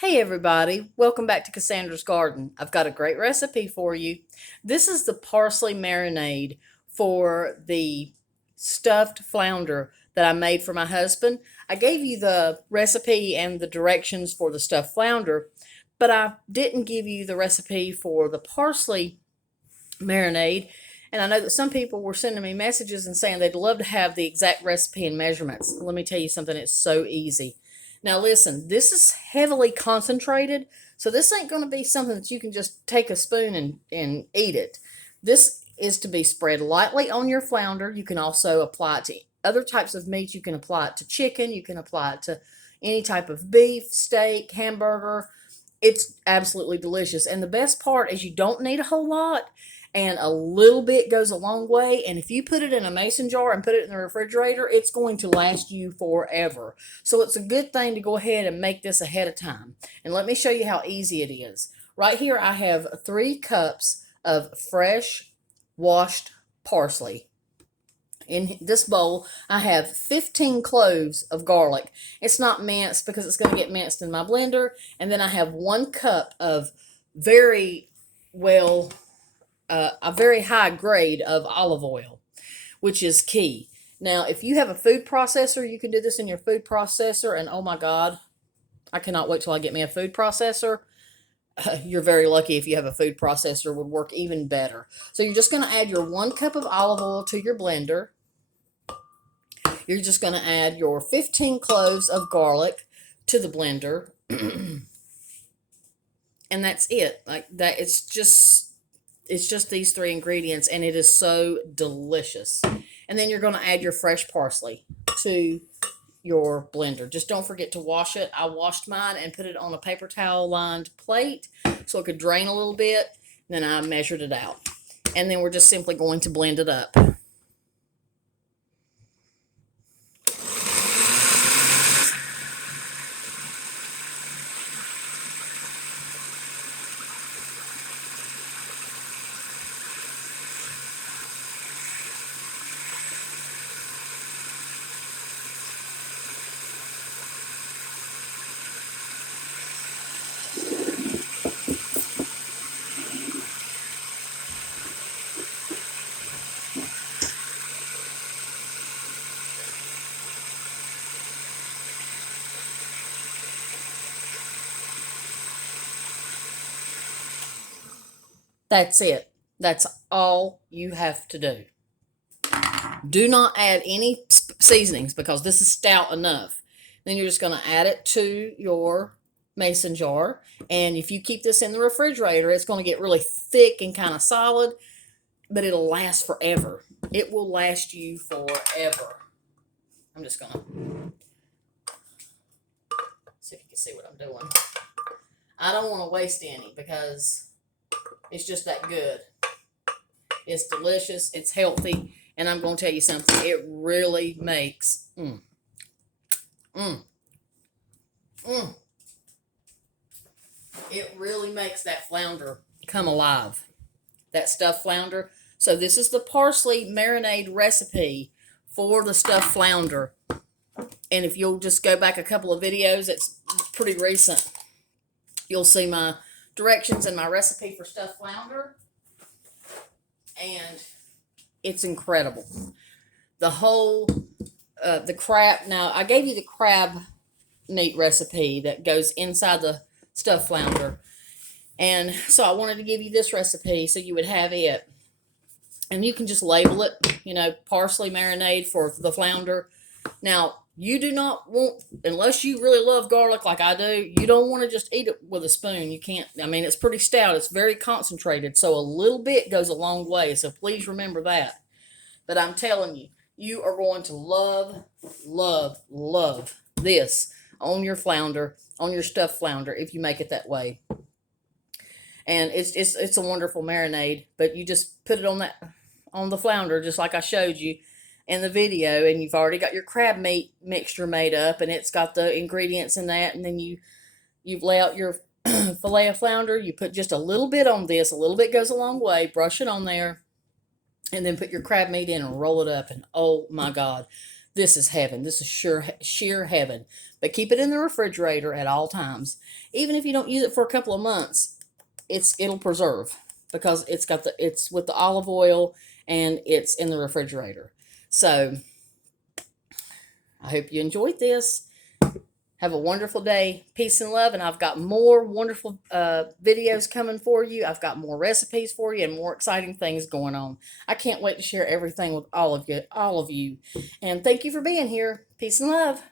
Hey everybody, welcome back to Cassandra's Garden. I've got a great recipe for you. This is the parsley marinade for the stuffed flounder that I made for my husband. I gave you the recipe and the directions for the stuffed flounder, but I didn't give you the recipe for the parsley marinade. And I know that some people were sending me messages and saying they'd love to have the exact recipe and measurements. Let me tell you something, it's so easy. Now, listen, this is heavily concentrated, so this ain't going to be something that you can just take a spoon and eat it. This is to be spread lightly on your flounder. You can also apply it to other types of meat. You can apply it to chicken. You can apply it to any type of beef, steak, hamburger. It's absolutely delicious. And the best part is you don't need a whole lot, and a little bit goes a long way. And if you put it in a mason jar and put it in the refrigerator, it's going to last you forever. So it's a good thing to go ahead and make this ahead of time. And let me show you how easy it is. Right here I have 3 cups of fresh washed parsley. In this bowl, I have 15 cloves of garlic. It's not minced because it's going to get minced in my blender. And then I have 1 cup of very well, a very high grade of olive oil, which is key. Now, if you have a food processor, you can do this in your food processor. And oh my God, I cannot wait till I get me a food processor. You're very lucky if you have a food processor, would work even better. So you're just going to add your 1 cup of olive oil to your blender. You're just going to add your 15 cloves of garlic to the blender. And that's it. Like that, it's just these 3 ingredients, and it is so delicious. And then you're going to add your fresh parsley to your blender. Just don't forget to wash it. I washed mine and put it on a paper towel lined plate so it could drain a little bit. Then I measured it out. And then we're just simply going to blend it up. That's it. That's all you have to do. Do not add any seasonings because this is stout enough. Then you're just going to add it to your mason jar. And if you keep this in the refrigerator, it's going to get really thick and kind of solid, but it'll last forever. It will last you forever. I'm just going to see if you can see what I'm doing. I don't want to waste any because it's just that good. It's delicious. It's healthy. And I'm going to tell you something. It really makes, it really makes that flounder come alive. That stuffed flounder. So this is the parsley marinade recipe for the stuffed flounder. And if you'll just go back a couple of videos, it's pretty recent. You'll see my directions and my recipe for stuffed flounder. And it's incredible. The whole, the crab, now I gave you the crab meat recipe that goes inside the stuffed flounder. And so I wanted to give you this recipe so you would have it. And you can just label it, parsley marinade for the flounder. Now, you do not want, unless you really love garlic like I do, you don't want to just eat it with a spoon. You can't, it's pretty stout. It's very concentrated. So a little bit goes a long way. So please remember that. But I'm telling you, you are going to love, love, love this on your flounder, on your stuffed flounder, if you make it that way. And it's a wonderful marinade, but you just put it on the flounder, just like I showed you in the video, and you've already got your crab meat mixture made up, and it's got the ingredients in that, and then you lay out your fillet of flounder. You put just a little bit on this. A little bit goes a long way. Brush it on there, and then put your crab meat in and roll it up, and oh my God, this is heaven. This is sheer heaven. But keep it in the refrigerator at all times. Even if you don't use it for a couple of months, it'll preserve because it's with the olive oil and it's in the refrigerator. So I hope you enjoyed this. Have a wonderful day. Peace and love. And I've got more wonderful videos coming for you. I've got more recipes for you and more exciting things going on. I can't wait to share everything with all of you. And thank you for being here. Peace and love.